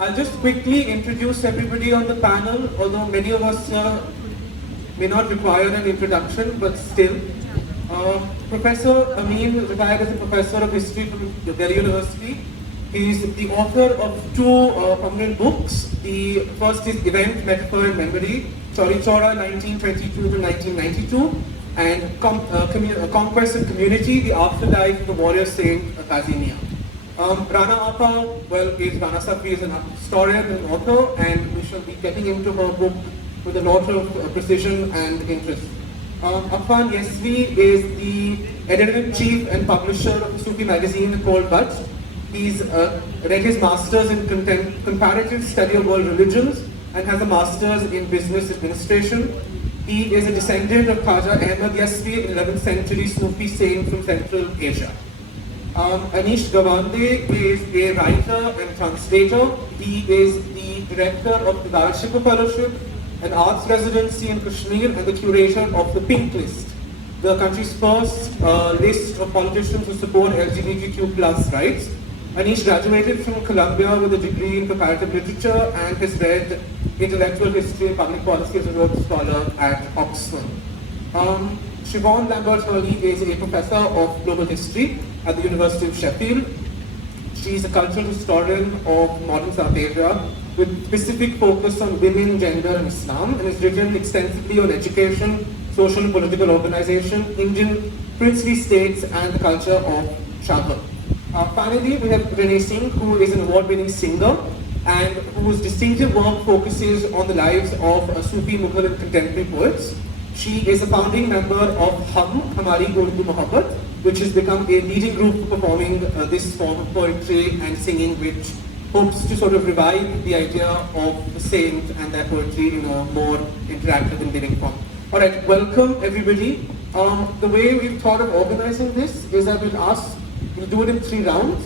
I'll just quickly introduce everybody on the panel, although many of us may not require an introduction, but still. Professor Amin retired as a professor of history from Delhi University. He is the author of two prominent books. The first is Event, Metaphor and Memory, Chori Chora 1922 to 1992, and Conquest and Community, The Afterlife of the Warrior Saint Kazimia. Rana Appa, is Rana Safvi, is an historian and author, and we shall be getting into her book with a lot of precision and interest. Affan Yesvi is the editor-in-chief and publisher of the Sufi magazine called Bach. He's read his master's in comparative study of world religions and has a master's in business administration. He is a descendant of Khaja Ahmad Yesvi, an 11th century Sufi saint from Central Asia. Anish Gawande is a writer and translator. He is the director of the YWCA Fellowship, an arts residency in Kashmir, and the curator of the Pink List, the country's first list of politicians who support LGBTQ+ rights. Anish graduated from Columbia with a degree in comparative literature and has read intellectual history and public policy as a Rhodes Scholar at Oxford. Siobhan Lambert-Hurley is a professor of global history at the University of Sheffield. She is a cultural historian of modern South Asia with specific focus on women, gender and Islam, and has written extensively on education, social and political organization, Indian princely states and the culture of Shahid. Finally, we have Rene Singh, who is an award-winning singer and whose distinctive work focuses on the lives of Sufi, Mughal and contemporary poets. She is a founding member of Hamari Urdu Mohabbat, which has become a leading group for performing this form of poetry and singing, which hopes to sort of revive the idea of the saint and their poetry in a more interactive and living form. All right, welcome everybody. The way we've thought of organizing this is that we'll do it in 3 rounds.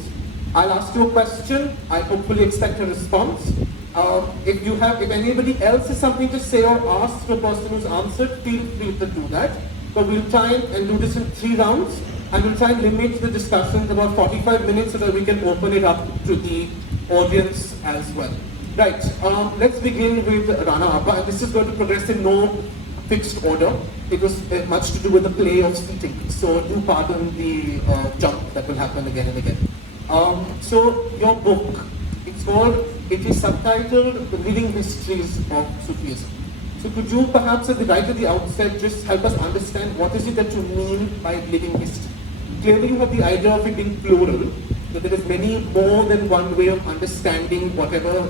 I'll ask you a question. I hopefully expect a response. If anybody else has something to say or ask to a person who's answered, feel free to do that. But we'll try and do this in 3 rounds, and we'll try and limit the discussion to about 45 minutes so that we can open it up to the audience as well. Right, let's begin with Rana Appa, and this is going to progress in no fixed order. It was much to do with the play of seating, so do pardon the jump that will happen again and again. So your book, it is subtitled The Living Histories of Sufism. So could you perhaps right at the outset just help us understand what is it that you mean by living history? Clearly you have the idea of it being plural, that there is many more than one way of understanding whatever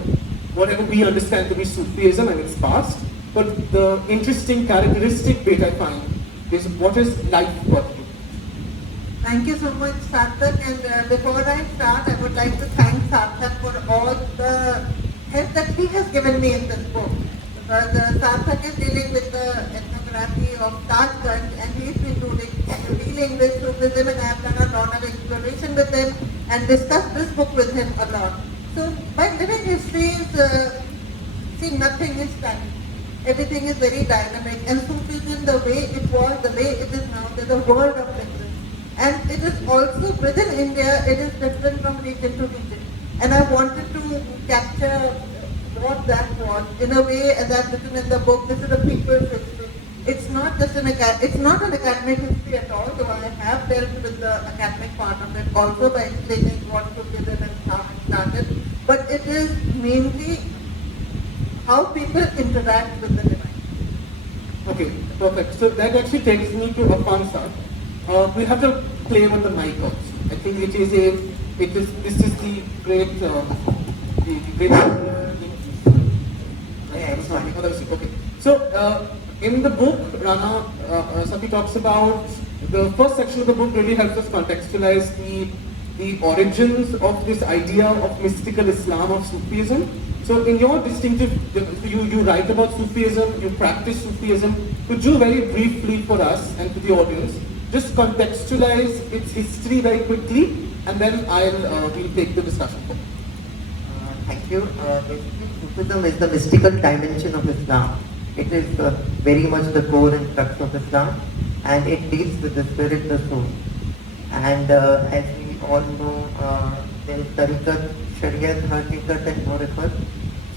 we understand to be Sufism and its past. But the interesting characteristic bit I find is what is life worth you? Thank you so much, Sarthak. And before I start, I would like to thank Sarthak for all the help that he has given me in this book. Because Sarthak is dealing with the ethnography of Tajganj, and he's been dealing with Sufism, and I have done a lot of exploration with him and discussed this book with him a lot. So by living histories, nothing is static. Everything is very dynamic, and Sufism, the way it was, the way it is now, there's a world of difference. And it is also within India, it is different from region to region. And I wanted to capture what that was in a way, as I've written in the book. This is a people's history. It's not just an academic history at all, though I have dealt with the academic part of it also by explaining what Sufism and how it started. But it is mainly how people interact with the divine. Okay, perfect. So that actually takes me to Affan sir. We have to play with the mic also. I think this is the great, okay. So in the book, Rana Safvi talks about, the first section of the book really helps us contextualize the origins of this idea of mystical Islam, of Sufism. So in your distinctive, you write about Sufism, you practice Sufism. Could you very briefly for us and to the audience, just contextualize its history very quickly, and then we'll take the discussion forward. Thank you. Basically, Sufism is the mystical dimension of Islam. It is very much the core and crux of Islam, and it deals with the spirit, the soul. And as we all know, there is Tariqat, Shariat, Haqiqat and Murifat.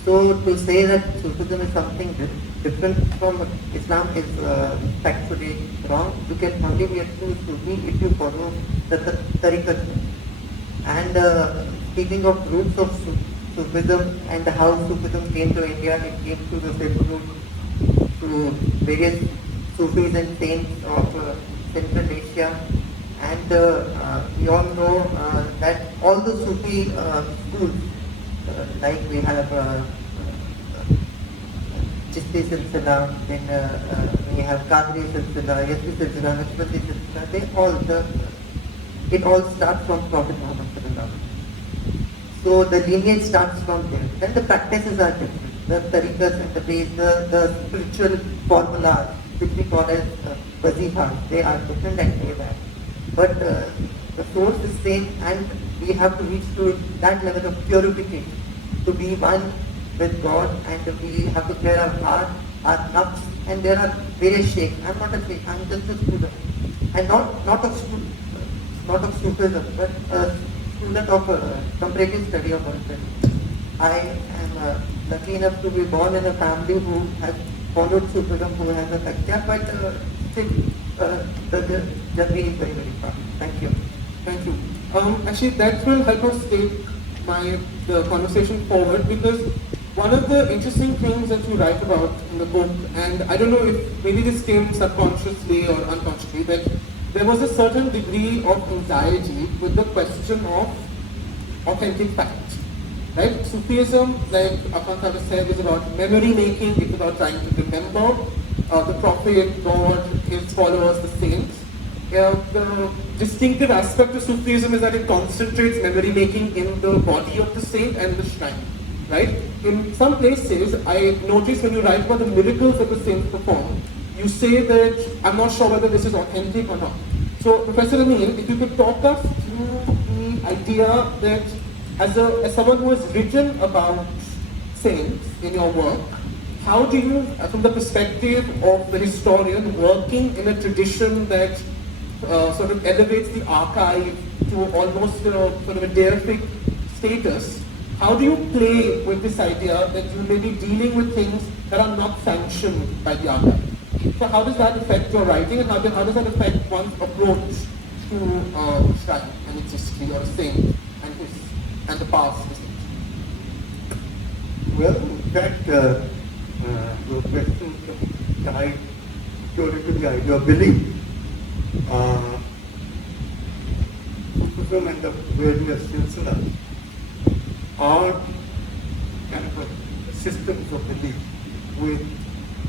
So to say that Sufism is something different from Islam is factually wrong. You can only be a true Sufi if you follow the Tariqat. And speaking of roots of Sufism and how Sufism came to India, it came to the Silk Route, to various Sufis and saints of Central Asia. And we all know that all the Sufi schools, like we have Chishti Silsila, then we have Qadri Silsila, Yesvi Silsila, Naqshbandi Silsila, it all starts from Prophet Muhammad Sallallahu Alaihi Wasallam. So the lineage starts from there. Then the practices are different. The tariqas and the ways, the spiritual formulas, which we call as wazifas, they are different and way back. But the source is same, and we have to reach to that level of purification, to be one with God, and we have to clear our heart, our nafs, and there are various sheikhs. I'm not a sheikh, I'm just a student. And not of Sufism, but a student of comparative study of one study. I am lucky enough to be born in a family who has followed Sufism, who has a takia, but still the journey is very, very far. Thank you. Thank you. Actually, that will help us take the conversation forward, because one of the interesting things that you write about in the book, and I don't know if maybe this came subconsciously or unconsciously, that there was a certain degree of anxiety with the question of authentic fact. Right? Sufism, like Affan said, is about memory making, it's about trying to remember the Prophet, God, his followers, the saints. The distinctive aspect of Sufism is that it concentrates memory making in the body of the saint and the shrine. Right? In some places, I noticed when you write about the miracles that the saints perform, you say that, I'm not sure whether this is authentic or not. So, Professor Amin, if you could talk us through the idea that as someone who has written about saints in your work, how do you, from the perspective of the historian working in a tradition that sort of elevates the archive to almost sort of a deific status, how do you play with this idea that you may be dealing with things that are not sanctioned by the archive? So how does that affect your writing, and how does that affect one's approach to shrine and its history, or a saint and the past? Well, in fact, your question tied purely to the idea of belief. Sufism and the various silsilas are kind of systems of belief with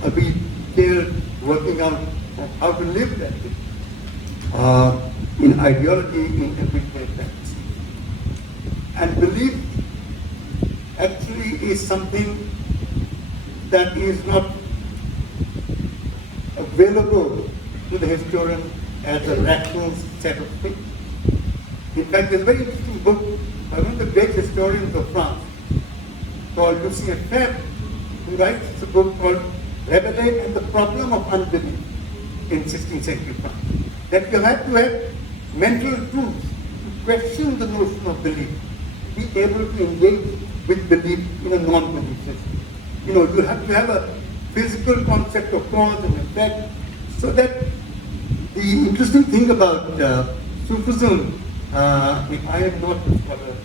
a detailed working out of how to live that belief in ideology, in everyday practice. And belief actually is something that is not available to the historian as a rational set of things. In fact, there's a very interesting book by one of the great historians of France called Lucien Febvre, who writes a book called Rabelais and the Problem of Unbelief in 16th century France. That you have to have mental tools to question the notion of belief, to be able to engage with belief in a non-belief system. You know, you have to have a physical concept of cause and effect, so that the interesting thing about Sufism, I am not a scholar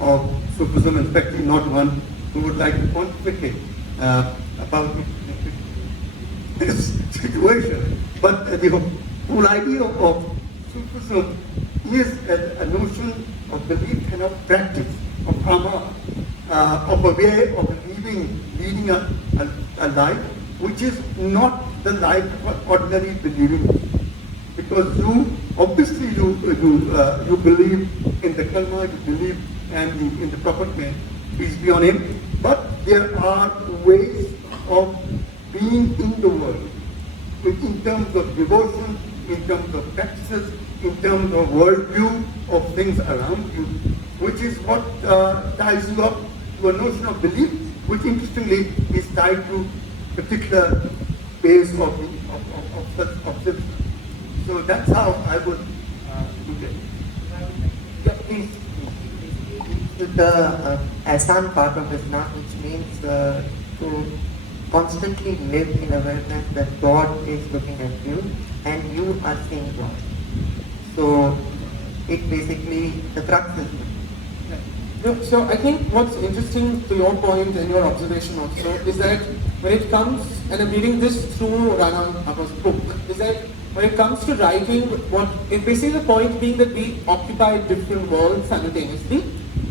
of Sufism, in fact, not one who would like to pontificate about this situation. But the whole idea of Sufism is a notion of belief and of practice, of amal, of a way of leading a life which is not the life of an ordinary believing. Because you obviously you believe in the kalma, you believe in the Prophet, peace be on him, but there are ways of being in the world, in terms of devotion, in terms of practices, in terms of worldview of things around you, which is what ties you up to a notion of belief, which interestingly is tied to particular ways of this. So that's how I would do that. Yeah, please. to the Ahsan part of Islam, which means to constantly live in awareness that God is looking at you and you are seeing God. So it basically, the crux is this. No, so I think what's interesting to your point and your observation also is that when it comes, and I'm reading this through Rana Safvi's book, is that when it comes to writing, basically the point being that we occupy different worlds simultaneously,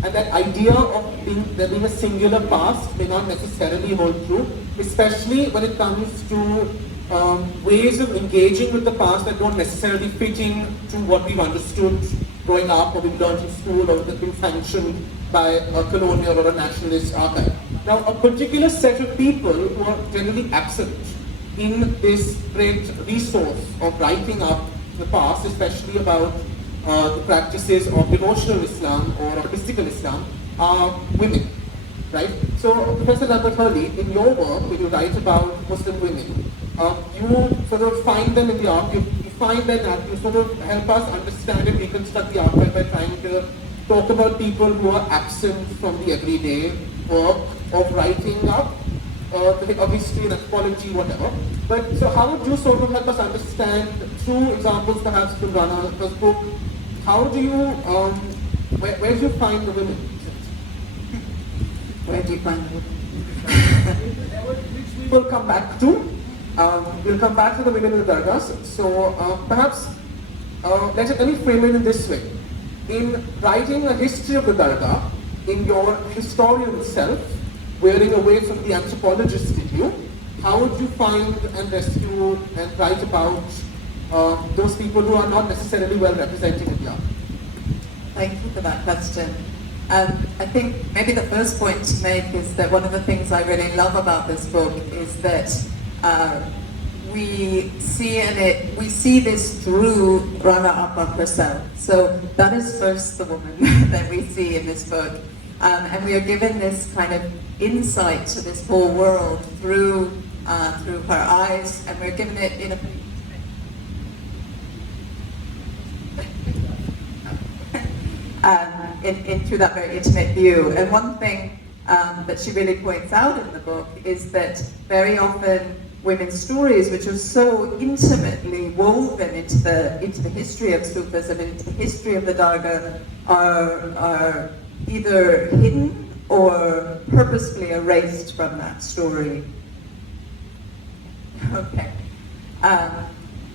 and that idea of there being a singular past may not necessarily hold true, especially when it comes to ways of engaging with the past that don't necessarily fit in to what we've understood growing up, or we've learned in school, or that's been sanctioned by a colonial or a nationalist archive. Now, a particular set of people who are generally absent in this great resource of writing up the past, especially about the practices of devotional Islam or mystical Islam, are women, right? So, Professor Lambert-Hurley, in your work, when you write about Muslim women, you sort of find them in the archive, you find that you sort of help us understand and reconstruct the archive by trying to talk about people who are absent from the everyday work of writing up of history and anthropology, whatever. But so how would you sort of help us understand, through examples perhaps from Rana's book, how do you, where do you find the women? Where do you find the women? Which we will come back to. We'll come back to the women in the dargahs. So perhaps let me frame it in this way. In writing a history of the dargah, in your historian self, wearing away from the anthropologist in you, how would you find and rescue and write about those people who are not necessarily well represented in the art? Thank you for that question. I think maybe the first point to make is that one of the things I really love about this book is that we see this through Rana Safvi herself. So that is first the woman that we see in this book. And we are given this kind of insight to this whole world through her eyes, and we're given it in a through that very intimate view. And one thing that she really points out in the book is that very often women's stories, which are so intimately woven into the history of Sufism and into the history of the Dargah, are either hidden or purposefully erased from that story. Okay.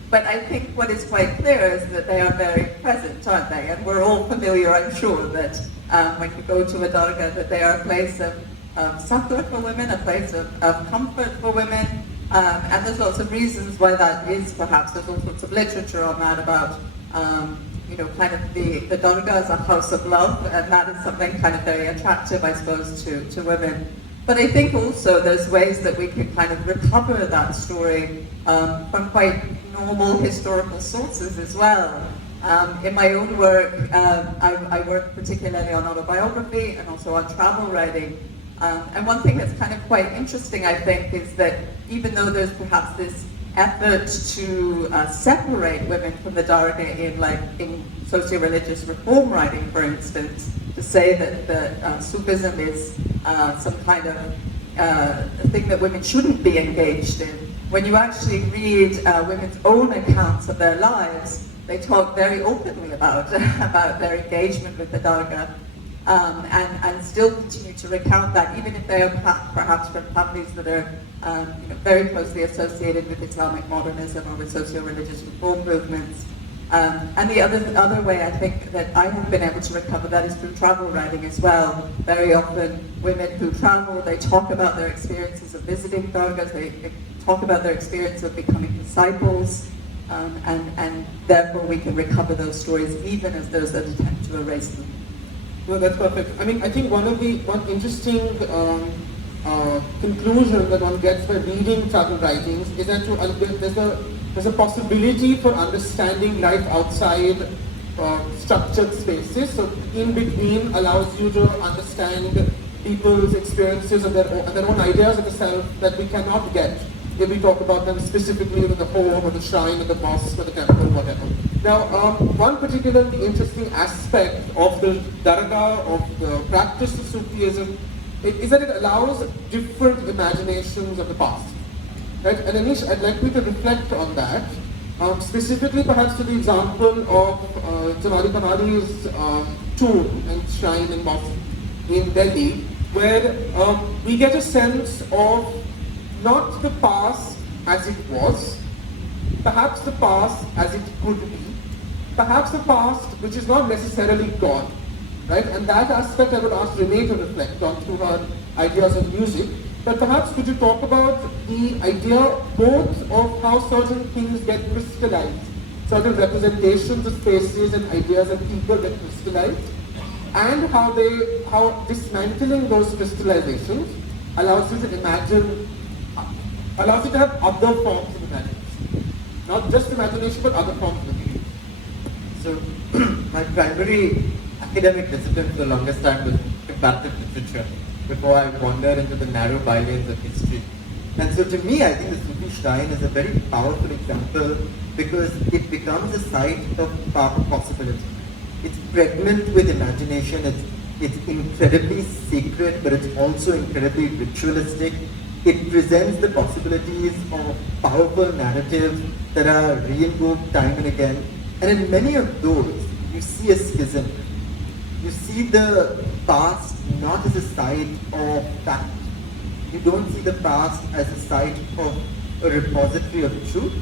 But I think what is quite clear is that they are very present, aren't they? And we're all familiar, I'm sure, that when you go to a dargah, that they are a place of succor for women, a place of comfort for women. And there's lots of reasons why that is, perhaps. There's all sorts of literature on that about, kind of the dargah as a house of love, and that is something kind of very attractive, I suppose, to women. But I think also there's ways that we can kind of recover that story from quite normal historical sources as well. In my own work, I work particularly on autobiography and also on travel writing. And one thing that's kind of quite interesting, I think, is that even though there's perhaps this effort to separate women from the dargah in socio-religious reform writing, for instance, to say that Sufism is some kind of thing that women shouldn't be engaged in. When you actually read women's own accounts of their lives, they talk very openly about their engagement with the dargah, and still continue to recount that, even if they are perhaps from families that are very closely associated with Islamic modernism or with socio-religious reform movements. And the other way I think that I have been able to recover that is through travel writing as well. Very often women who travel, they talk about their experiences of visiting dargahs, they talk about their experience of becoming disciples, and therefore we can recover those stories even as those that attempt to erase them. No, that's perfect. I mean, I think one interesting conclusion that one gets by reading travel writings is that there's a possibility for understanding life outside structured spaces. So in between allows you to understand people's experiences and their own ideas of the self that we cannot get if we talk about them specifically in the home or the shrine or the mosque or the temple, whatever. Now, one particularly interesting aspect of the dargah, of the practice of Sufism, is that it allows different imaginations of the past. Right? And Anish, I'd like you to reflect on that, specifically perhaps to the example of Jamali Kamali's tomb and shrine and mosque in Delhi, where we get a sense of not the past as it was, perhaps the past as it could be, perhaps the past which is not necessarily gone, right? And that aspect I would ask Rene to reflect on through her ideas of music. But perhaps could you talk about the idea both of how certain things get crystallized, certain representations of spaces and ideas and people get crystallized, and how dismantling those crystallizations allows you to imagine, allows you to have other forms of imagination. Not just imagination, but other forms of imagination. So, my primary academic discipline for the longest time was comparative literature, before I wandered into the narrow bylanes of history. And so to me, I think the Sufi shrine is a very powerful example because it becomes a site of possibility. It's pregnant with imagination, it's incredibly sacred, but it's also incredibly ritualistic. It presents the possibilities of powerful narratives that are reinvoked time and again. And in many of those, you see a schism. You see the past not as a site of fact. You don't see the past as a site of a repository of truth,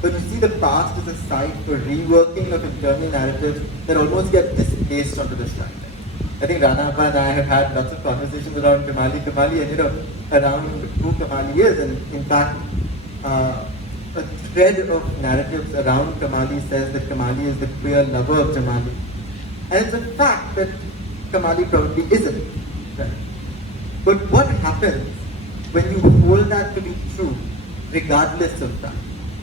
but you see the past as a site for reworking of internal narratives that almost get displaced onto the shrine. I think Rana and I have had lots of conversations around Kamali, and around who Kamali is, and in fact, a thread of narratives around Kamali says that Kamali is the queer lover of Jamali. And it's a fact that Kamali probably isn't. Right? But what happens when you hold that to be true, regardless of that?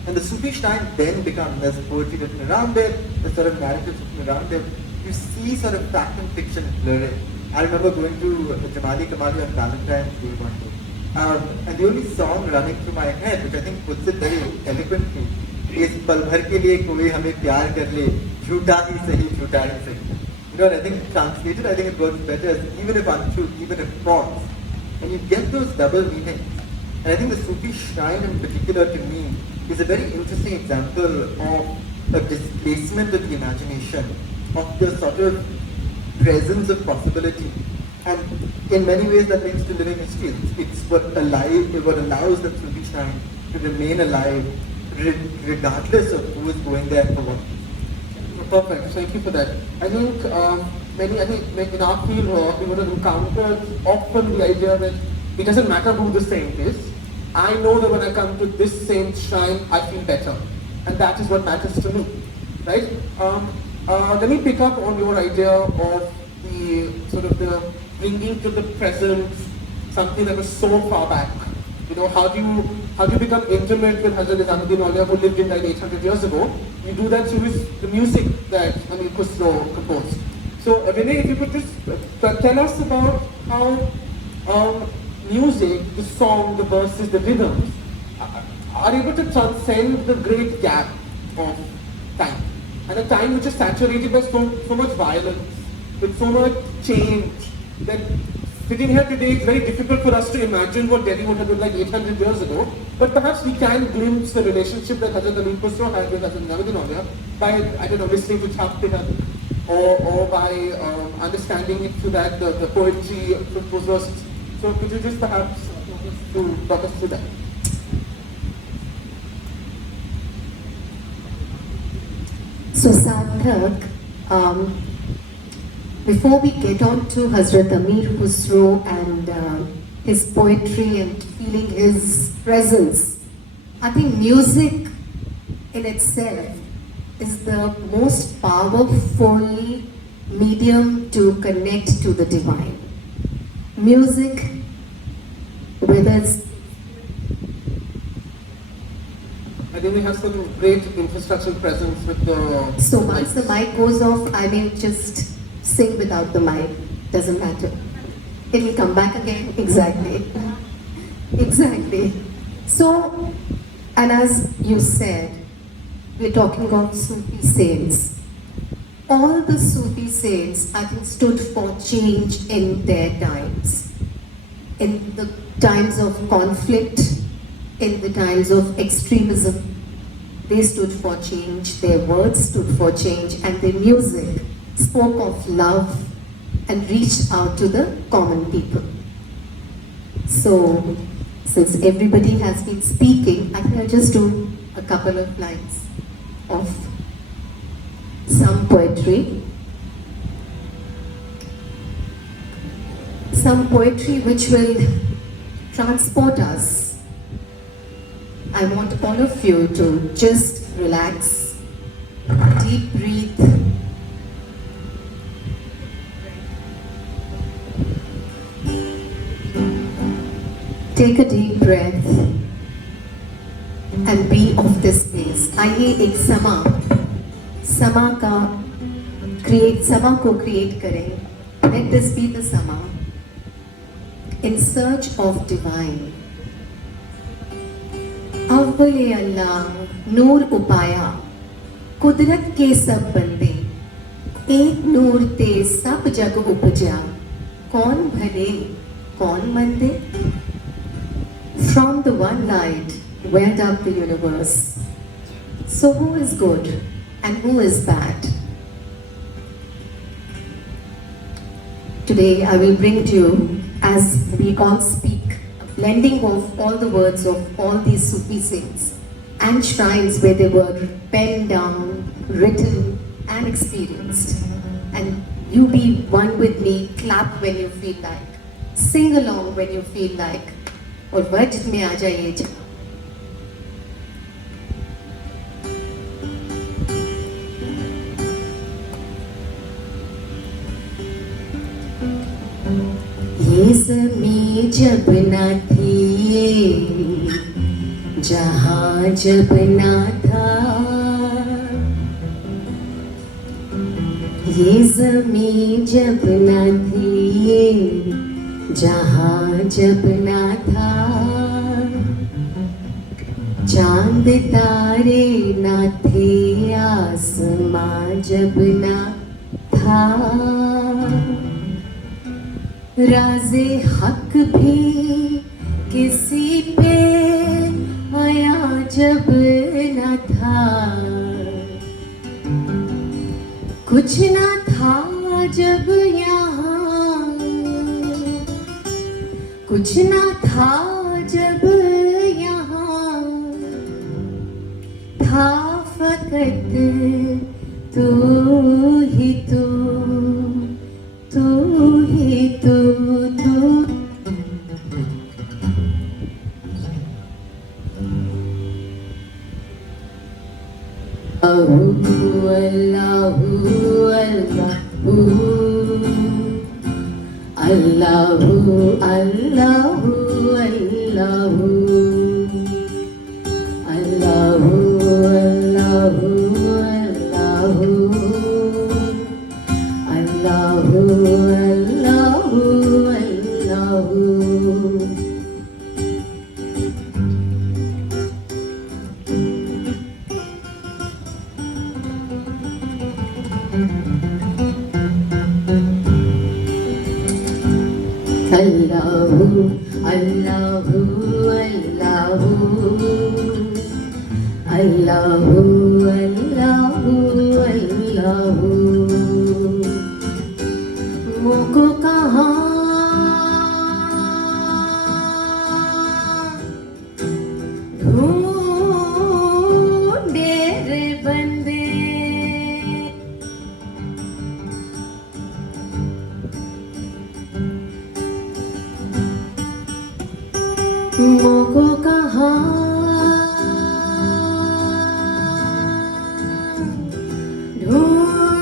And the Sufi shrine then becomes, there's poetry written around it, there's sort of narratives written around it. You see sort of fact and fiction blurring. I remember going to Jamali Kamali on Valentine's Day one day. And the only song running through my head, which I think puts it very eloquently, is Pal bhar ke liye koi hame pyar kar le, jhoota hi sahi, jhoota hi sahi. And I think translated, I think it works better as even if untrue, even if false. And you get those double meanings. And I think the Sufi shrine in particular to me is a very interesting example of a displacement of the imagination, of the sort of presence of possibility. And in many ways that links to living history. It's what allows the Sufi shrine to remain alive regardless of who is going there and for what. Perfect. Thank you for that. I think in our field we would have encountered often the idea that it doesn't matter who the saint is. I know that when I come to this saint shrine, I feel better, and that is what matters to me, right? Let me pick up on your idea of the sort of the bringing to the present something that was so far back. How do you become intimate with Hazrat Nizamuddin Auliya, who lived in like 800 years ago? You do that through the music that Amir Khusro composed. So Rene, if you could just tell us about how music, the song, the verses, the rhythms are able to transcend the great gap of time. And a time which is saturated by so much violence, with so much change, that sitting here today, it's very difficult for us to imagine what Delhi would have been like 800 years ago, but perhaps we can glimpse the relationship that Hazrat Amir Khusro had with Hazrat Nizamuddin Auliya by, listening to Chhapte or by understanding it through that, the poetry of those verses. So could you just perhaps talk us through that? So Sarthak, before we get on to Hazrat Amir Khusro and his poetry and feeling his presence, I think music in itself is the most powerful medium to connect to the divine. Music, whether it's... I think we have some great infrastructure presence with the... So once the mic goes off, I may just sing without the mic. Doesn't matter. It will come back again. Exactly. Exactly. So, and as you said, we're talking of Sufi saints. All the Sufi saints, I think, stood for change in their times. In the times of conflict, in the times of extremism, they stood for change, their words stood for change, and their music spoke of love and reached out to the common people. So, since everybody has been speaking, I think I'll just do a couple of lines of some poetry. Some poetry which will transport us. I want all of you to just relax, deep breathe. Take a deep breath and be of this place. आइए एक समा को create करें. Let this be the sama. In search of divine. अव्वले अल्लाह नूर उपाया, कुदरत के सब बंदे, एक नूर ते सब जग उपजा, कौन भले कौन मंदे? From the one light welled up the universe. So who is good and who is bad? Today I will bring to you, as we all speak, a blending of all the words of all these Sufi saints and shrines where they were penned down, written and experienced. And you be one with me, clap when you feel like, sing along when you feel like, और वजद में आ जाइए जहाँ. ये ज़मीं जब न थी, जहाँ जब न था, ये ज़मीं जब न थी, जहाँ जब न था, चांद तारे न थे, आसमां जब न था, राज़े हक भी किसी पे आया जब न था, कुछ न था जब यहाँ, कुछ न था जब यहाँ, था फकत तू ही तू, तू ही तू, तू. अल्लाहु अल्लाहु अल्लाहु अल्लाहु अल्लाहु अल्लाहु अल्लाहु अल्लाहु अल्लाहु अल्लाहु. Allahu, Allahu, Allahu, Allahu, Allahu, Allahu. मुझको कहाँ ढूंढे रे बंदे, मुझको कहाँ ढूंढे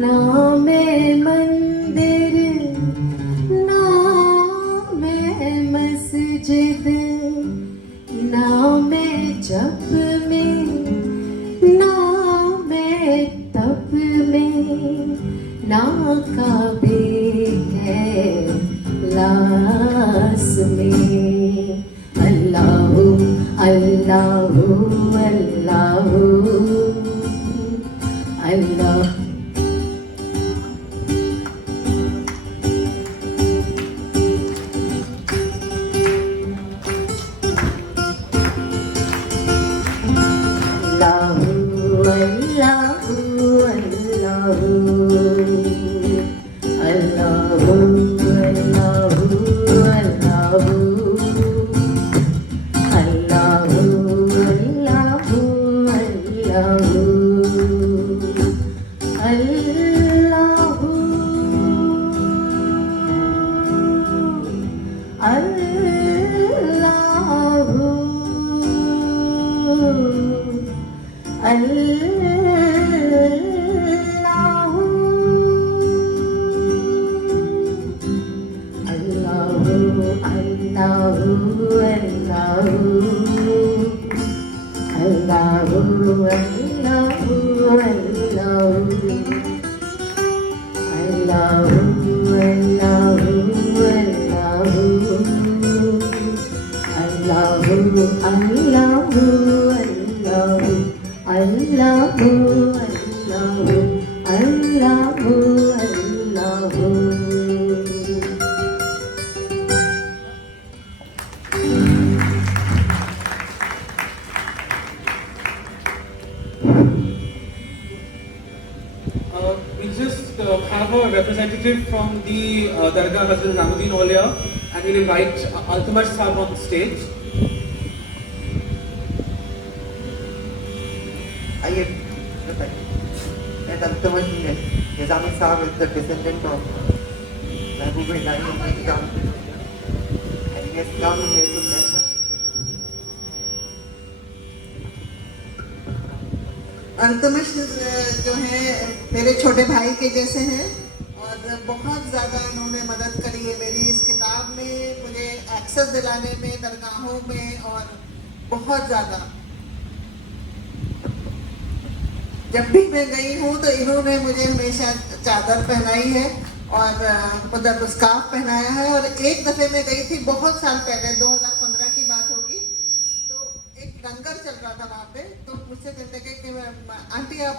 ना मैं मंदिर ना मैं मस्जिद ना मैं जप में ना मैं तप में ना काबे है लास में अल्लाहु अल्लाहु अल्लाहु अल्लाह We just have a representative from the Dargah Hazrat Zamuddin Aulia, and we'll invite Altamash Sahib on the stage. Nizami Sahib is the descendant of Mahbub Ilahi and he has come here to bless us. Altamash जो है मेरे छोटे भाई के जैसे हैं और बहुत ज़्यादा इन्होंने मदद करी है मेरी इस किताब में, मुझे एक्सेस दिलाने में, दरगाहों में, और बहुत ज़्यादा। जब भी मैं गई हूँ तो इन्होंने मुझे हमेशा चादर पहनाई है और उधर स्कार्फ पहनाया है। और एक दफ़े मैं गई थी बहुत साल पहले, 2015 की बात होगी, तो एक लंगर चल रहा था वहाँ पे, तो मुझसे कहते कि आंटी आप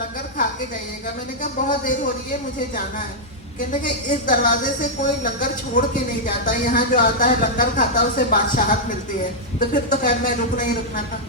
लंगर खा के जाइएगा। मैंने कहा बहुत देर हो रही है, मुझे जाना है। कहने कि इस दरवाजे से कोई लंगर छोड़ के नहीं जाता, यहाँ जो आता है लंगर खाता है उसे बादशाहत मिलती है। तो फिर तो खैर मैं रुकना था।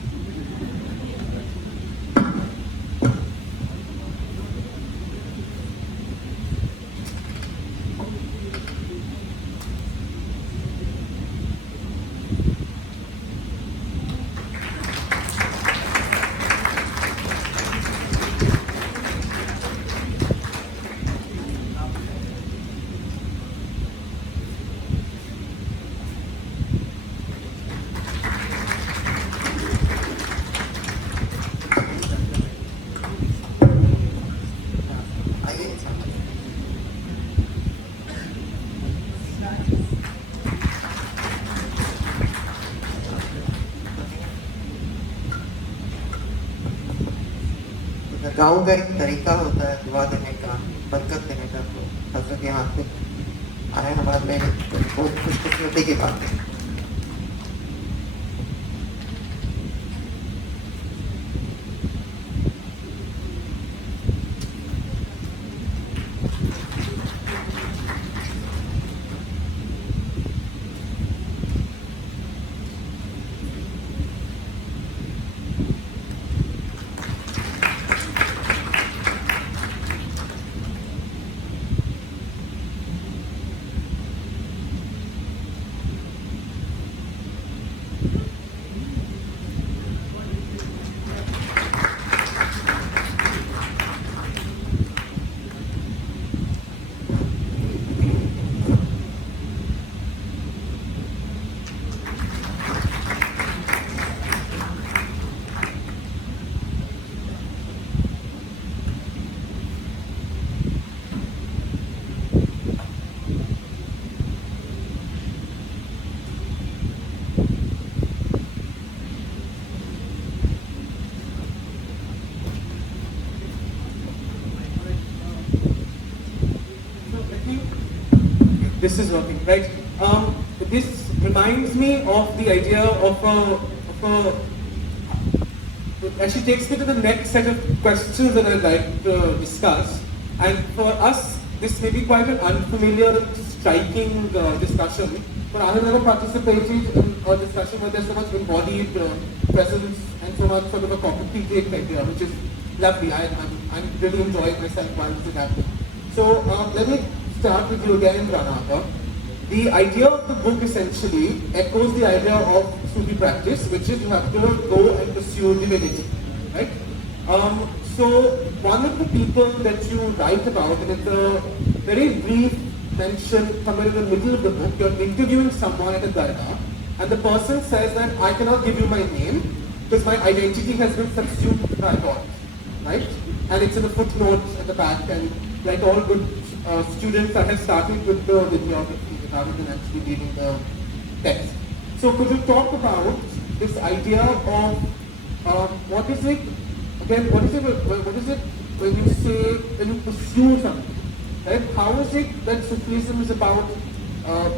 गाँव का एक तरीका होता है दुआ देने का, बरकत देने का, तो हजरत यहाँ से आए हमारे लिए बहुत खुशकिस्मती की बात है। This is working, right? This reminds me of the idea of a it actually takes me to the next set of questions that I'd like to discuss. And for us, this may be quite an unfamiliar and striking discussion, but I have never participated in a discussion where there's so much embodied presence and so much sort of a cognitive idea, which is lovely. I'm really enjoying myself while this is happening. So let me start with you again, Rana. The idea of the book essentially echoes the idea of Sufi practice, which is you have to go and pursue divinity, right? So one of the people that you write about, and it's a very brief mention somewhere in the middle of the book, you're interviewing someone at a dargah, and the person says that I cannot give you my name because my identity has been subsumed by God, right? And it's in a footnote at the back, and like all good students, I have started with the bibliography rather than actually reading the text. So could you talk about this idea of what is it, again, what is it when you say, when you pursue something, right? How is it that Sufism is about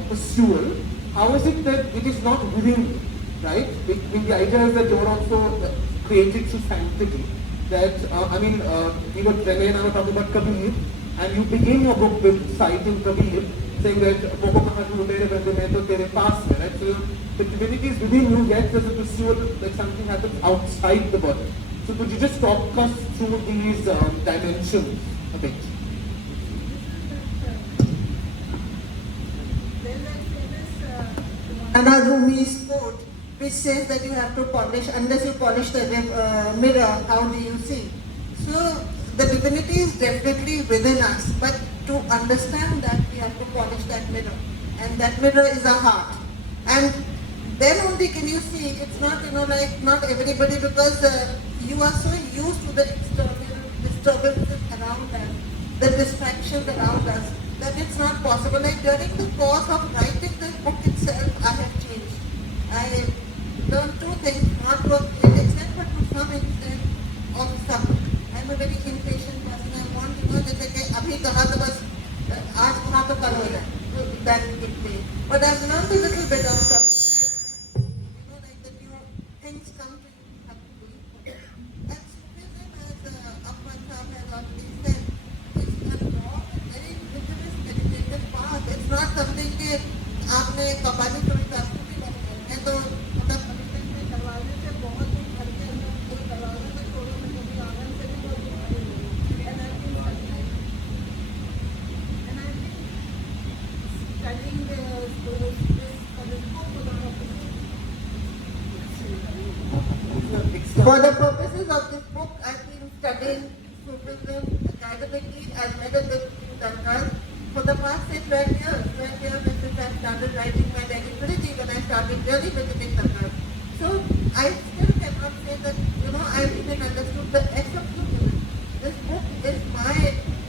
pursual? How is it that it is not within you, right? The idea is that you're also created through sanctity. That, we were, Rene and I were talking about Kabir, and you begin your book with citing Kabir, saying that right? So the divinity is within you, yet there's a pursuit that something happens outside the body. So could you just talk us through these dimensions a bit? Anna Rumi's quote, which says that you have to polish, unless you polish the mirror, how do you see? So the divinity is definitely within us, but to understand that we have to polish that mirror, and that mirror is our heart. And then only can you see, it's not, like not everybody, because you are so used to the disturbances around us, the distractions around us, that it's not possible. Like during the course of writing this book itself, I have changed. I learned two things, not to a great extent, but to some extent of some. I'm a very impatient person. I want to know that abhi kaha to bas aaj kaha to kal ho jaye. That it may. But I've learned a little bit of stuff. Like the new things come to you, you have to wait for it. And Sufism, as Affan has already said, is a long and very rigorous meditative path. It's not something that आपने कपाली थोड़ी संस्कृति बनी है तो मतलब अभिषेक में करवाने से बहुत ही घर के अंदर कोई करवाने में छोड़ो में कभी आंगन से भी बहुत and I've been studying this for this book for the purposes of this book. I've been studying Sufism academically. I've met a few dargahs for the past 12 years since I started writing my daily liturgy, when I started really visiting dargahs. So I still cannot say that, I've even understood the essence of Sufism. This book is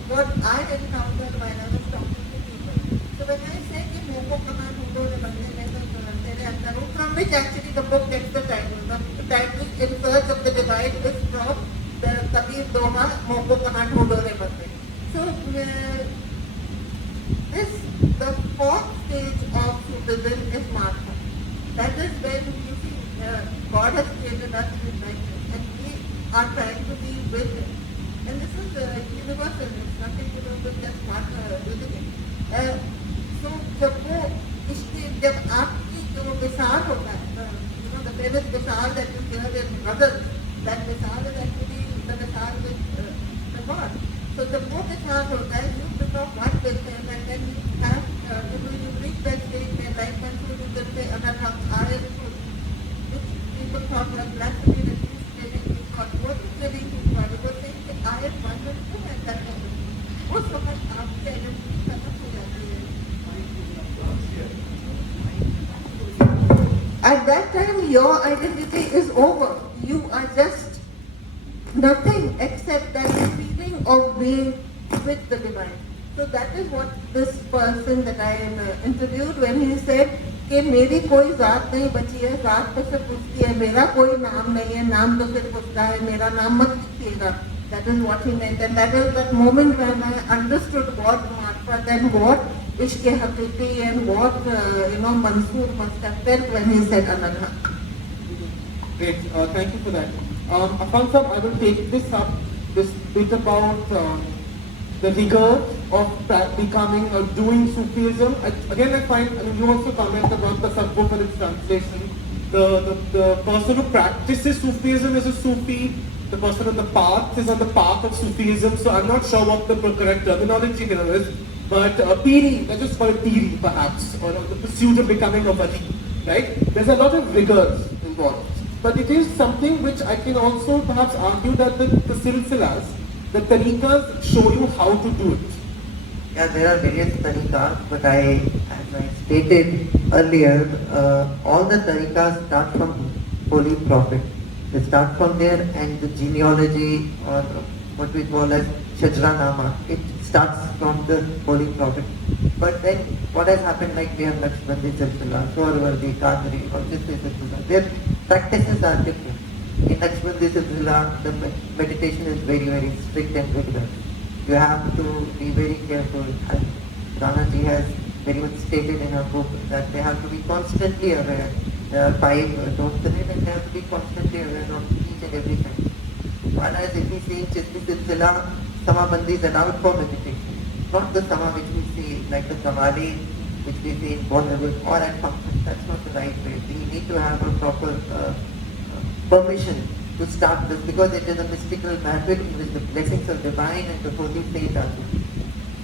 what I encountered while I was talking to people. So when I say कि मोको कहाँ ढूंढो रे बंदे में तो तेरे अंदर हूँ, from which actually the book gets the title. The title In Search of the Divine is from the Kabir Doha, मोको कहाँ ढूंढो रे बंदे. So the fourth stage of Sufism is Martha. That is when you see God has created us with likeness, and we are trying to be with Him. And this is universal. It's nothing to do with just Martha visiting. So जब आपकी जो विसार होता है, the famous विसार that you hear in brothers, that विसार is actually the विसार with the God. So the more विसार होता है, you become one with Him, and then you have you reach that stage where life comes to you that say another which people thought was blasphemy, that you living with God. What is living with God? It was saying that I am one with Him, and that is वो समझ आपकी identity खत्म हो जाती है. At that time, your identity is over. You are just nothing except that feeling of being with the divine. So that is what this person that I interviewed, when he said कि मेरी कोई जात नहीं बची है, जात तो सिर्फ उसकी है, मेरा कोई नाम नहीं है, नाम तो सिर्फ उसका है, मेरा नाम मत कीजिएगा. That is what he meant, and that is that moment when I understood what Marfa, then what Ishq Haqiqi and what Mansoor must have felt when he said Ananha. Great, thank you for that. Affan sir, I will take this bit about the rigor of becoming or doing Sufism. Again, I find, you also comment about the subbook and its translation. The person who practices Sufism is a Sufi. The person on the path is on the path of Sufism. So I'm not sure what the correct terminology here is, but Piri, let's just call it Piri perhaps, or the pursuit of becoming a Wali, right? There's a lot of rigors involved. But it is something which I can also perhaps argue that the silsilas, the tariqas show you how to do it. Yeah, there are various tariqas, but as I stated earlier, all the tariqas start from Holy Prophet. They start from there, and the genealogy, or what we call as Shajranama, it starts from the Holy Prophet. But then what has happened, like we have Naqshbandi Silsila, Swarwardi, Qadri, or Chisti Silsila, their practices are different. In Naqshbandi Silsila, the meditation is very, very strict and regular. You have to be very careful. And Rana ji has very much stated in her book that they have to be constantly aware. There are 5 tones in it, and they have to be constantly aware of each and every thing. Whereas if we see in Chisti Silsila, Samabandi is allowed for meditation. Not the Sama which we see, like the Qawwali, which we see in Bollywood or at functions. That's not the right way. We need to have a proper permission to start this, because it is a mystical method in which the blessings are divine and the holy saint are.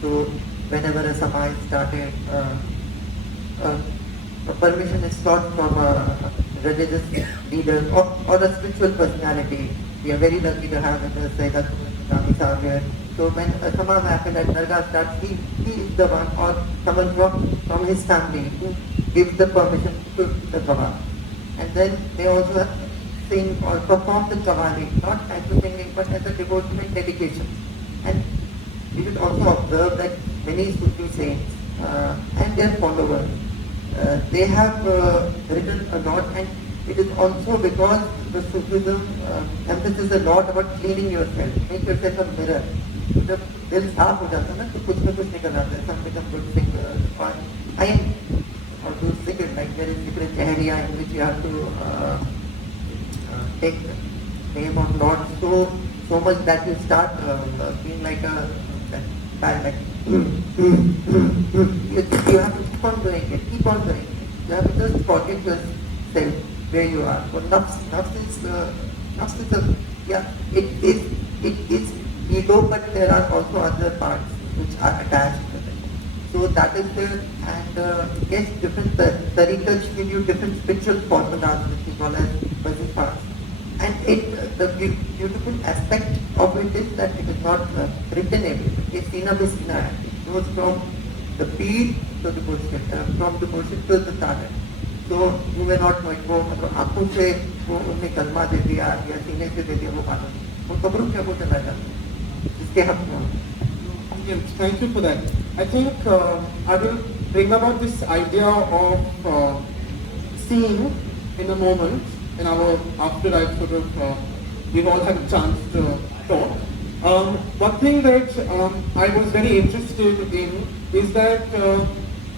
So whenever a Sama is started, a permission is sought from a religious leader or a spiritual personality. We are very lucky to have it as Syed Rana Safvi. So when a Sama happened at Dargah starts, he is the one, or someone from his family who gives the permission to the Qawwali. And then they also sing or perform the Qawwali, not as a singing but as a devotional dedication. And we should also observe that many Sufi saints and their followers, they have written a lot, and it is also because the Sufism emphasizes a lot about cleaning yourself, make yourself a mirror. जब दिल साफ हो जाता है ना, तो कुछ न कुछ निकल आता है. Some become good singers, or to sing it, like there is different chahriya in which you have to take the name of Lord so much that you start being like a bad, like you have to keep on doing it. You have to just forget yourself where you are. For nafs is a, yeah, it is ego, but there are also other parts which are attached to it. So that is there, and yes, different tariqas give you different spiritual formulas which we call as wazifas. And the beautiful aspect of it is that it is not written everywhere. It's sina bisina. It goes from the pir to the murshid, from the murshid to the talent. So you may not know it. वो मतलब आँखों से वो उन्हें कलमा दे दिया या सीने से दे दिया, वो मालूम वो कब्रों क्या वो चला जाता. Thank you for that. I think I will bring about this idea of seeing in a moment, in our after I sort of we've all had a chance to talk. One thing that I was very interested in is that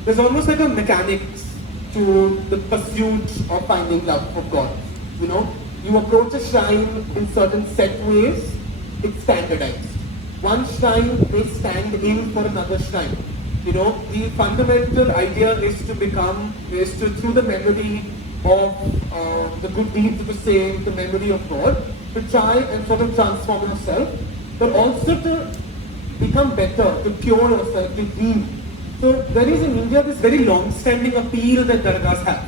there's almost like a mechanics to the pursuit of finding love for God. You know, you approach a shrine in certain set ways. It's standardized. One shrine may stand in for another shrine. You know, the fundamental idea is to through the memory of the good deeds of the saint, the memory of God, to try and sort of transform yourself, but also to become better, to cure yourself, to heal. So there is in India this very long-standing appeal that dargahs have,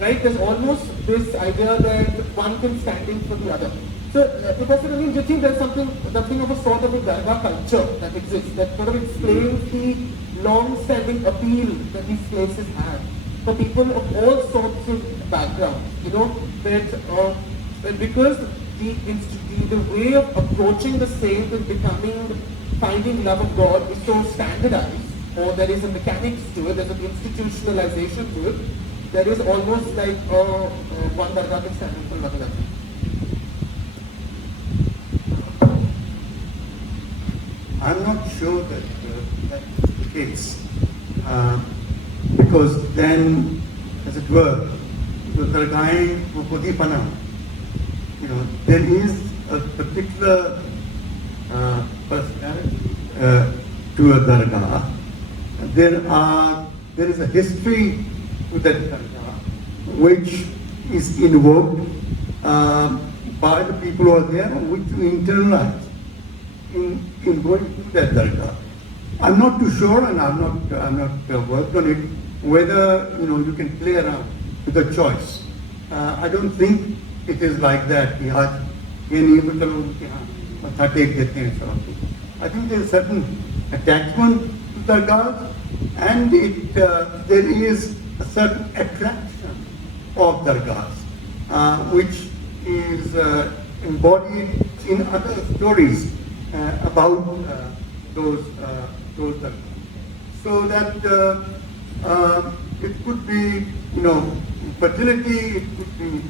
right? There's almost this idea that one can stand in for the other. So, Professor Amin, do you think there's something of a sort of a dargah culture that exists that sort of explains the long-standing appeal that these places have for people of all sorts of backgrounds? You know, that because the way of approaching the saint and finding love of God is so standardized, or there is a mechanics to it, there's an institutionalization to it, there is almost like one dargah can stand in for another dargah. I'm not sure that that's the case. Because then, as it were, the Dargahe Upodipana, there is a particular personality to a Dargah. There is a history to that Dargah which is invoked by the people who are there, which we internalize in going to that Dargah. I'm not too sure, and I'm not worked on it, whether you can play around with a choice. I don't think it is like that. I think there is certain attachment to Dargahs, and there is a certain attraction of Dargahs, which is embodied in other stories about those Dargahs. So that it could be, fertility, it could be,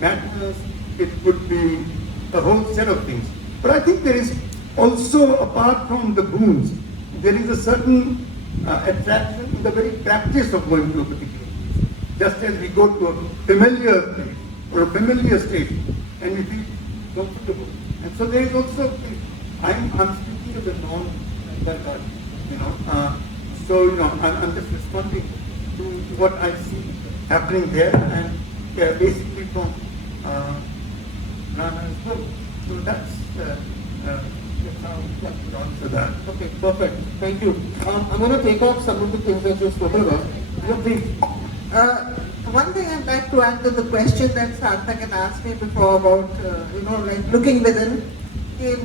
madness, it could be a whole set of things. But I think there is also, apart from the boons, there is a certain attraction in the very practice of going to a particular place. Just as we go to a familiar place or a familiar station and we feel comfortable. And so there is also, I'm speaking of the non-Dargah, so I'm just responding to what I see happening there, and basically from Rana's book. So that's how I could answer that. Okay, perfect. Thank you. I'm going to take up some of the things that you've spoken about. Please. One thing I'd like to add to the question that Sarthak had asked me before about, looking within, in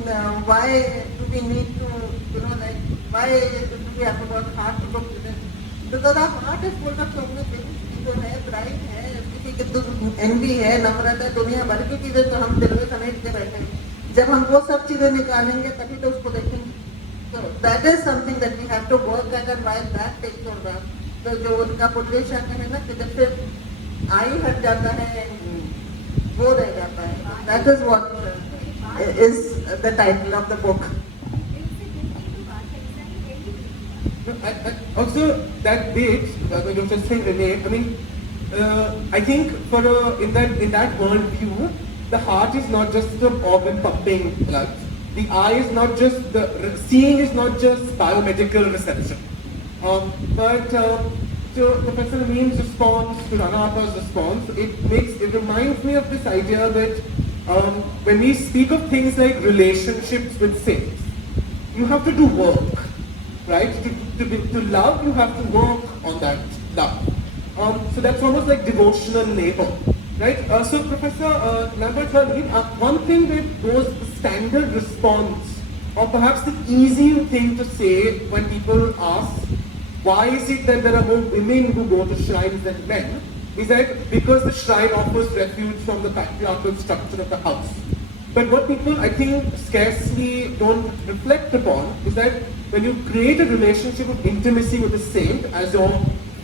why do we need to, why do we have to work hard to look within? Because our heart is full of so many things. Ego hai, pride hai, किसी के दुख envy है, नफरत है, दुनिया भर की चीजें तो हम दिल में समेट के बैठे हैं. जब हम वो सब चीजें निकालेंगे तभी तो उसको देखेंगे. So that is something that we have to work at, and while that takes over, तो जो उनका पुरुषा है ना, कि जब फिर आयु हट जाता है, वो रह जाता है. That is what is the title of the book. Also, that bit, when you just saying Rene, I mean, I think in that worldview, the heart is not just the organ pumping blood. The eye is not just seeing is not just biomedical reception. But to Professor Amin's response, to Rana Appa's response, it reminds me of this idea that when we speak of things like relationships with saints, you have to do work, right? To love, you have to work on that love. So that's almost like devotional labor, right? So Professor Lambert-Hurley, one thing that was the standard response, or perhaps the easy thing to say when people ask, why is it that there are more women who go to shrines than men, is that because the shrine offers refuge from the patriarchal structure of the house. But what people, I think, scarcely don't reflect upon is that when you create a relationship of intimacy with a saint as your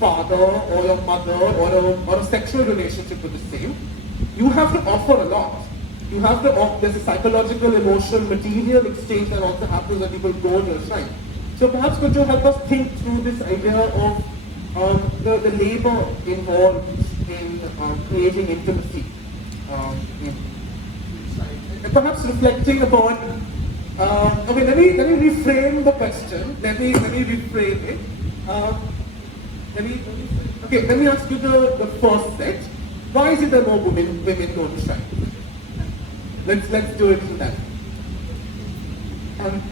father or your mother or a sexual relationship with the saint, you have to offer a lot. You have to there's a psychological, emotional, material exchange that also happens when people go to a shrine. So perhaps could you help us think through this idea of the labor involved in creating intimacy, and perhaps reflecting upon. Okay, let me reframe the question. Let me reframe it. Let me ask you the first set. Why is it that more women go to shrine? Let's do it in that.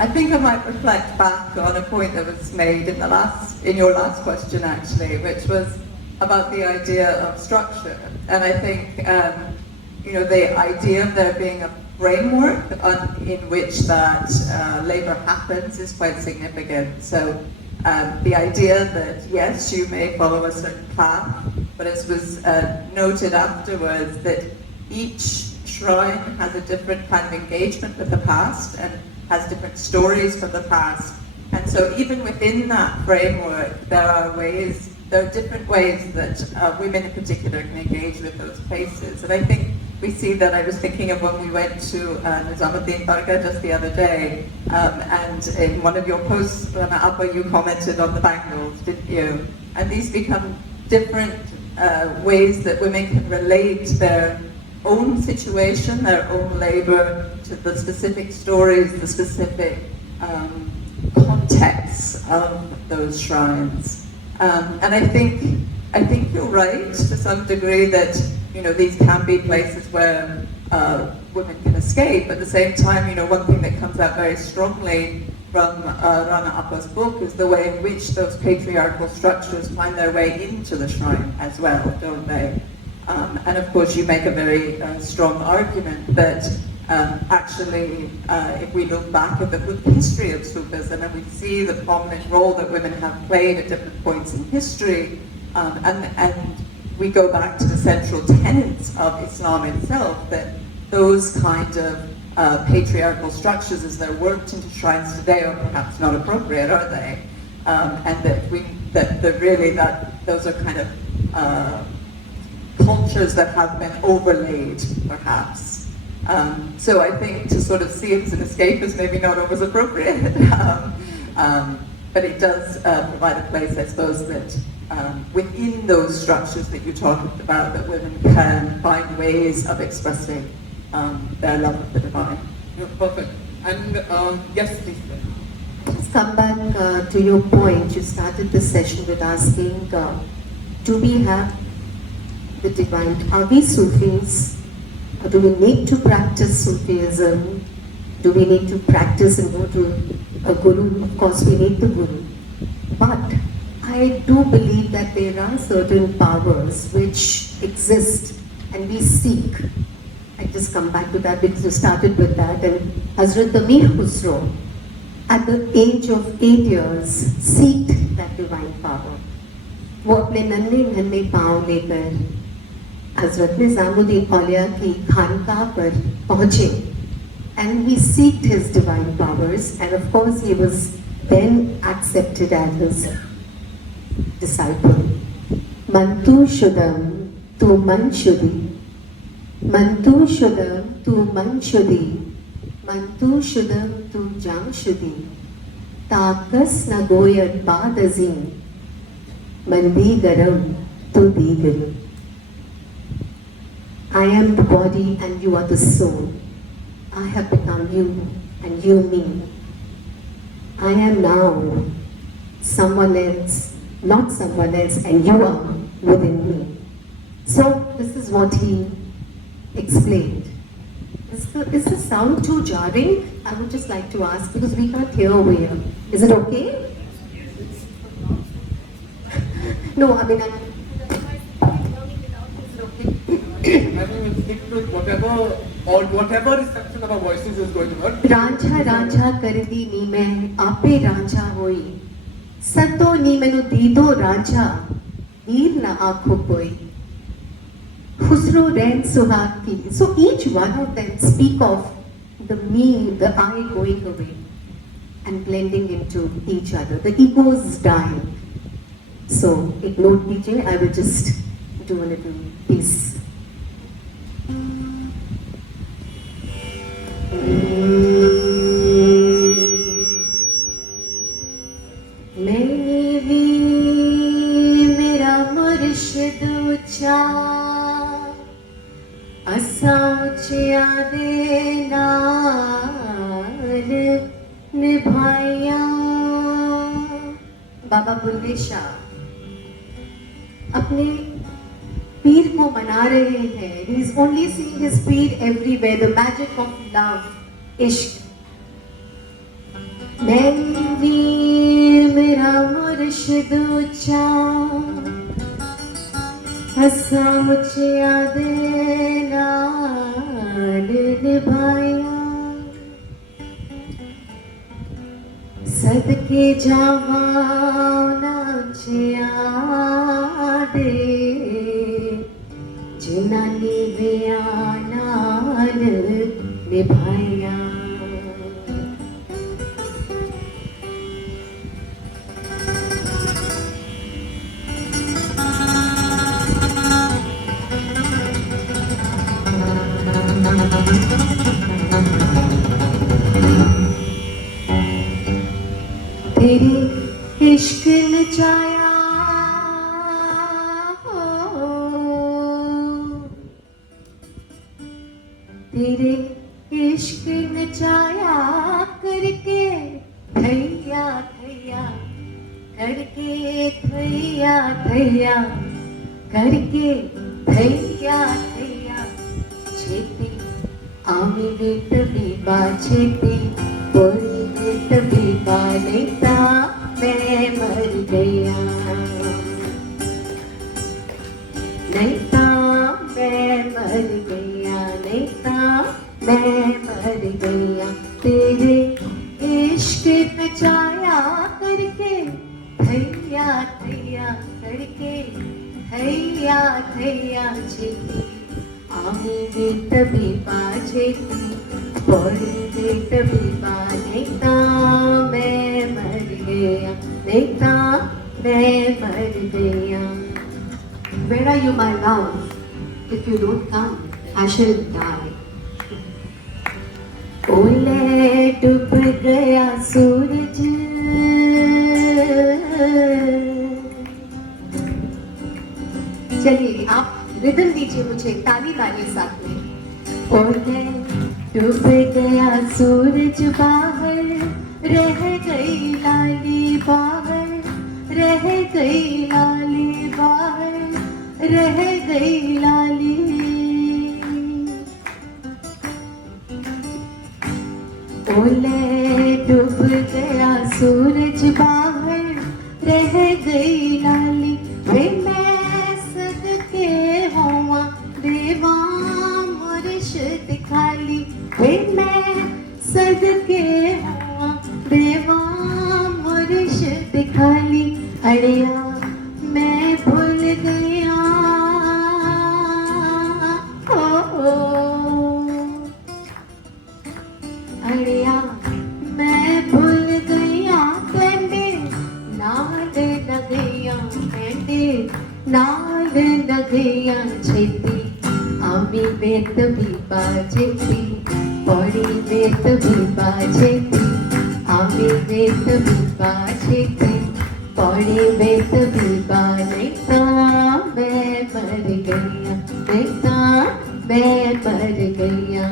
I think I might reflect back on a point that was made in your last question actually, which was about the idea of structure. And I think the idea of there being a framework in which that labour happens is quite significant. So the idea that yes, you may follow a certain path, but as was noted afterwards, that each shrine has a different kind of engagement with the past and has different stories from the past. And so even within that framework, there are different ways that women in particular can engage with those places. And I think we see that. I was thinking of when we went to Nizamuddin Dargah just the other day, and in one of your posts, Rana Appa, you commented on the bangles, didn't you? And these become different ways that women can relate their own situation, their own labor, to the specific stories, the specific contexts of those shrines. And I think you're right to some degree that these can be places where women can escape. At the same time, one thing that comes out very strongly from Rana Appa's book is the way in which those patriarchal structures find their way into the shrine as well, don't they? And of course, you make a very strong argument that actually, if we look back at the history of Sufism and we see the prominent role that women have played at different points in history, and we go back to the central tenets of Islam itself, that those kind of patriarchal structures as they're worked into shrines today are perhaps not appropriate, are they? And that those are kind of cultures that have been overlaid, perhaps. So I think to sort of see it as an escape is maybe not always appropriate, but it does provide a place, I suppose, that within those structures that you talked about, that women can find ways of expressing their love of the divine. Yeah, perfect. And yes, please. Just come back to your point. You started the session with asking, do we have the divine? Are we Sufis? Or do we need to practice Sufism? Do we need to practice and go to a guru? Of course, we need the guru. But I do believe that there are certain powers which exist and we seek. I just come back to that because you started with that. And Hazrat Amir Khusro, at the age of 8 years, seeked that divine power. वो अपने नन्हे नन्हे पाँव लेकर हजरत निजामुद्दीन औलिया की खानकाह पर पहुँचे, and he seeked his divine powers, and of course he was then accepted as his disciple. Mantu Shudam tu man shudi, Mantu Shudam tu man shudi, Mantu Shudam tu jang shudi, Takas na goyat badazin, Mandi garam tu digaram. I am the body and you are the soul. I have become you and you me. I am now someone else, not someone else, and you are within me. So this is what he explained. Is the sound too jarring? I would just like to ask because we can't hear over here. Is it okay? No, I mean, I mean, we'll stick to whatever reception of our voices is going on. Rancha rancha kardi ni main ape rancha hoi, sato ni menu dido rancha, neer na aakho koi, khusro ren suhag ki. So each one of them speak of the me, the I going away and blending into each other. The ego is dying. So ignore DJ, I will just do a little piece. मेरा मुर्शिद ऊंचा असा ऊंचिया दे नाल निभाइया. बाबा बुल्ले शाह अपने पीर को मना रहे हैं. He is only seeing his Pir everywhere. The magic of love, इश्क. मैं भी मेरा मुर्शिद ऊंचा हंसा ऊंचिया दे नाल निभाया. सदके जावा नाचिया दे जिन्ना निविया नाल निभाया. तेरे इश्क नचाया हो, तेरे इश्क नचाया करके थैया थैया करके थैया थैया करके थैया थैया छेती आमी बेट बीबा छेती बोली बेट बीबा नेता मैं मर गया नेता मैं मर गया नेता मैं मर गया तेरे इश्क नचाया करके थैया थैया करके थैया थैया छेती आमी बेट बीबा छेती बोली बेट बीबा नेता मैं मर गया नेता मैं मर गया. Where are you, my love? If you don't come, I shall die. ओले डूब गया सूरज चलिए आप रिदम दीजिए मुझे ताली ताली साथ में. ओले डूब गया सूरज बाहर रह गई लाली बाहर रह गई लाली बाहर रह गई लाली. ओले डूब गया सूरज बाहर रह गई लाली वे मैं सदके हुआ देवा मुर्शिद खाली वे मैं सदके हुआ देवा मुर्शिद खाली. अड़िया मैं भूल गया अड़िया मैं भूल गया कंडे नाल नगैया कंडे नाल नगैया छेती आमी बेत बीबा छेती पौड़ी बेत बीबा छेती आमी बेत बीबा छेती पौड़ी बेत बीबा नेता मैं मर गया नेता मैं मर गया.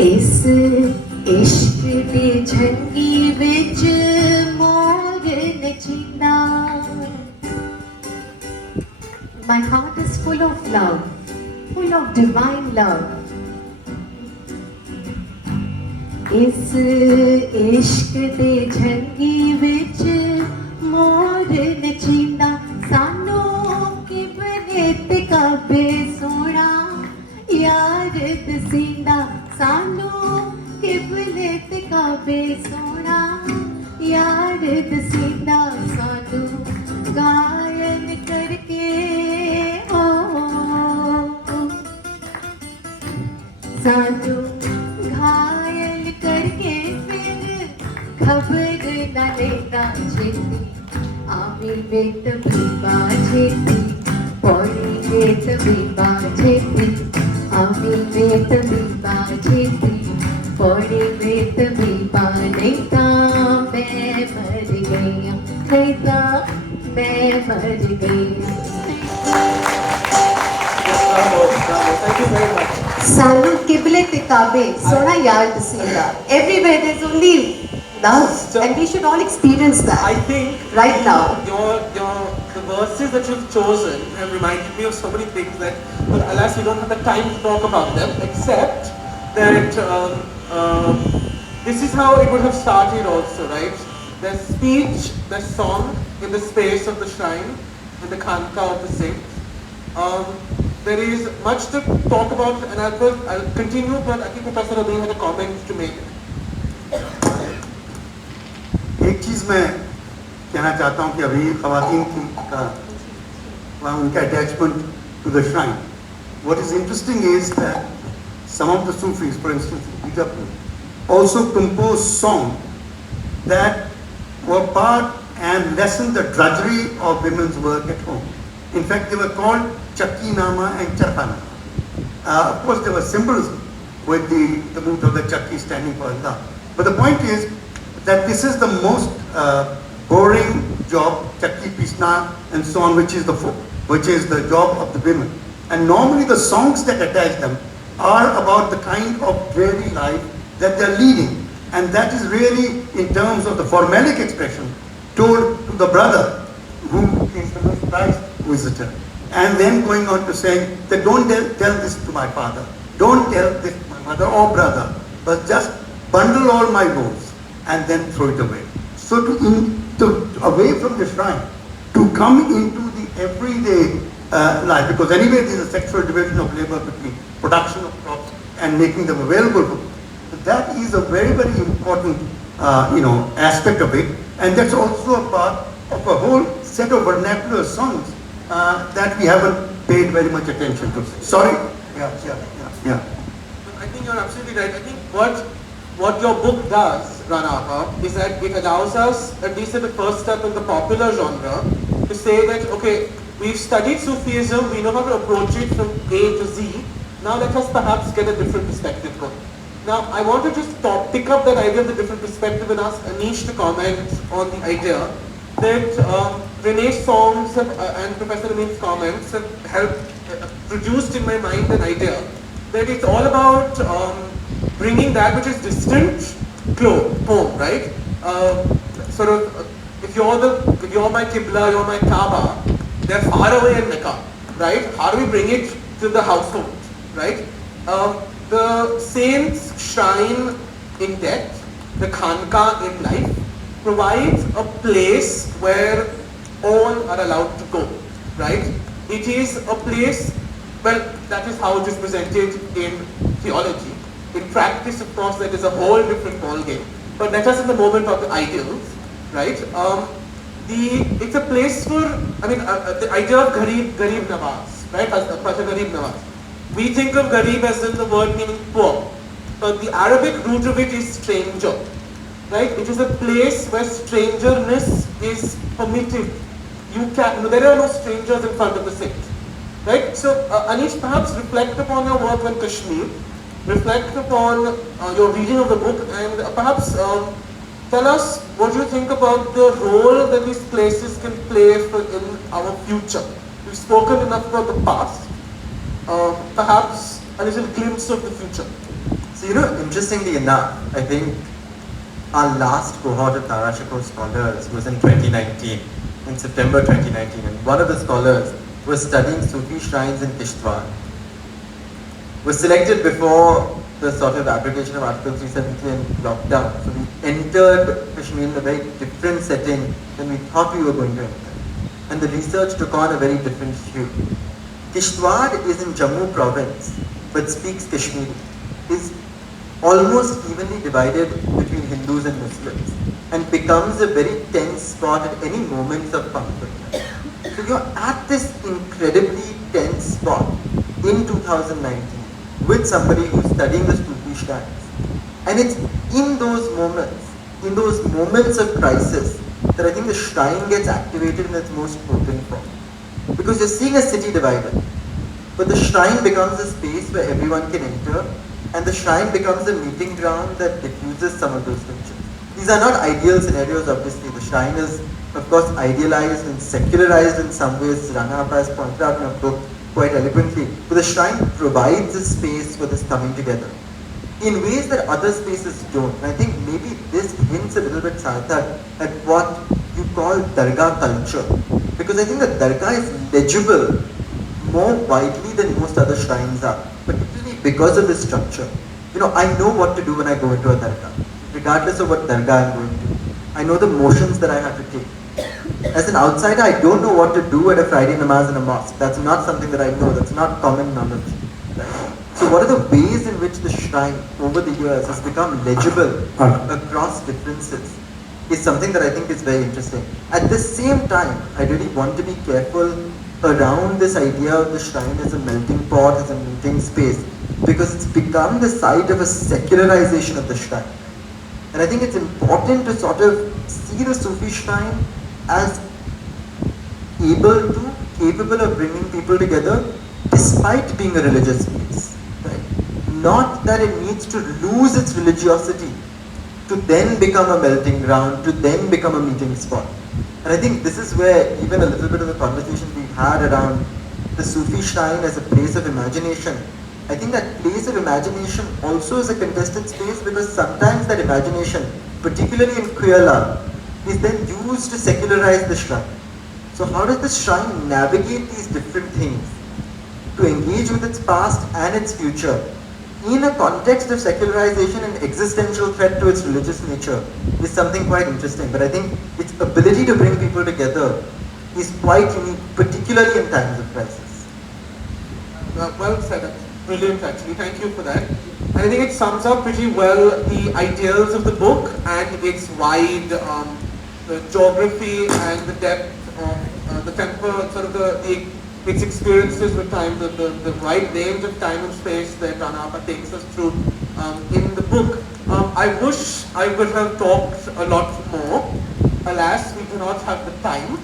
इस इश्क दी झंगी विच मोर नचींदा. My heart is full of love, full of divine love. इस इश्क दी झंगी विच मोर नचींदा सानू कि बने ते काबे सोना यार दसींदा सानू किबले ते काबे सोना यार दसींदा सानू गायन करके ओ सानू घायल करके फिर खबर न लेता छेती आमी बेट बीबा छेती पौड़ी बेट बीबा छेती आमी बेत बीबा छेती पौड़ी बेत बीबा नेता मैं मर गया नेता मैं मर गया. Thank you very much. सानू किबले ते काबे सोना यार दसींदा. Everywhere there's only love and we should all experience that. I think right now the verses that you've chosen have reminded me of so many things that, but alas, we don't have the time to talk about them, except that this is how it would have started also, right? There's speech, there's song in the space of the shrine, in the khanka of the saints. There is much to talk about, and I'll continue, but I think Professor Amin had a comment to make. एक चीज मैं कहना चाहता हूँ कि अभी ख़वातीन का वहाँ उनका attachment to the shrine. What is interesting is that some of the Sufis, for instance, also composed songs that were part and lessened the drudgery of women's work at home. In fact, they were called Chakki Nama and Charkhana. Of course, there were symbols with the mood of the Chakki standing for Allah. But the point is that this is the most boring job, Chakki Pisna and so on, which is the job of the women. And normally the songs that attach them are about the kind of dreary life that they're leading. And that is really, in terms of the formalic expression, told to the brother who is the most prized visitor. And then going on to say that don't tell this to my father, don't tell this to my mother or brother, but just bundle all my woes and then throw it away. So away from the shrine, to come into the everyday life, because anyway there is a sexual division of labor between production of crops and making them available for people. So that is a very, very important aspect of it, and that's also a part of a whole set of vernacular songs that we haven't paid very much attention to. Sorry? Yeah. I think you're absolutely right. I think what your book does, Rana, is that it allows us, at least at the first step in the popular genre, to say that, okay, we've studied Sufism, we know how to approach it from A to Z, now let us perhaps get a different perspective going. Now, I want to just pick up that idea of the different perspective and ask Anish to comment on the idea that Rene's songs and Professor Amin's comments have helped, produced in my mind an idea that it's all about bringing that which is distant home, right? If you're my Qibla, you're my Kaaba, they're far away in Mecca, right? How do we bring it to the household, right? The saint's shrine in death, the Khanka in life, provides a place where all are allowed to go, right? It is a place, well, that is how it is presented in theology. In practice, of course, that is a whole different ballgame. But let us in the moment of the ideals, right? It's a place for, the idea of Garib Nawaz, right? Garib Nawaz. We think of Garib as in the word meaning poor, but the Arabic root of it is stranger, right? It is a place where strangeness is permitted. There are no strangers in front of the saint, right? So, Anish, perhaps reflect upon your work on Kashmir, reflect upon your reading of the book, and perhaps tell us what you think about the role that these places can play in our future. We've spoken enough about the past. Perhaps a little glimpse of the future. So, interestingly enough, I think our last cohort of Tarashiko scholars was in 2019, in September 2019, and one of the scholars was studying Sufi shrines in Kishtwar. Was selected before the sort of abrogation of Article 370 and lockdown. So we entered Kashmir in a very different setting than we thought we were going to enter. And the research took on a very different hue. Kishtwar is in Jammu province, but speaks Kashmiri, is almost evenly divided between Hindus and Muslims, and becomes a very tense spot at any moments of conflict. So you're at this incredibly tense spot in 2019 with somebody who's studying the Sufi shrines. And it's in those moments of crisis, that I think the shrine gets activated in its most potent form. Because you're seeing a city divided, but the shrine becomes a space where everyone can enter, and the shrine becomes a meeting ground that diffuses some of those tensions. These are not ideal scenarios, obviously. The shrine is, of course, idealized and secularized in some ways. Rana has pointed out in her book quite eloquently. But the shrine provides a space for this coming together in ways that other spaces don't. And I think maybe this hints a little bit, Sarthak, at what you call Dargah culture. Because I think that Dargah is legible more widely than most other shrines are, particularly because of the structure. I know what to do when I go into a Dargah, regardless of what Dargah I'm going to. I know the motions that I have to take. As an outsider, I don't know what to do at a Friday namaz in a mosque. That's not something that I know. That's not common knowledge. Right? So what are the ways in which the shrine over the years has become legible across differences? is something that I think is very interesting. At the same time, I really want to be careful around this idea of the shrine as a melting pot, as a meeting space, because it's become the site of a secularization of the shrine. And I think it's important to sort of see the Sufi shrine as capable of bringing people together despite being a religious space. Right? Not that it needs to lose its religiosity to then become a melting ground, to then become a meeting spot. And I think this is where even a little bit of the conversation we've had around the Sufi shrine as a place of imagination, I think that place of imagination also is a contested space, because sometimes that imagination, particularly in queer love, is then used to secularize the shrine. So how does the shrine navigate these different things to engage with its past and its future in a context of secularization and existential threat to its religious nature is something quite interesting. But I think its ability to bring people together is quite unique, particularly in times of crisis. Well said. Brilliant, actually. Thank you for that. And I think it sums up pretty well the ideals of the book and its wide the geography and the depth of the temper, sort of its experiences with time, the wide range of time and space that Rana takes us through in the book. I wish I would have talked a lot more. Alas, we do not have the time.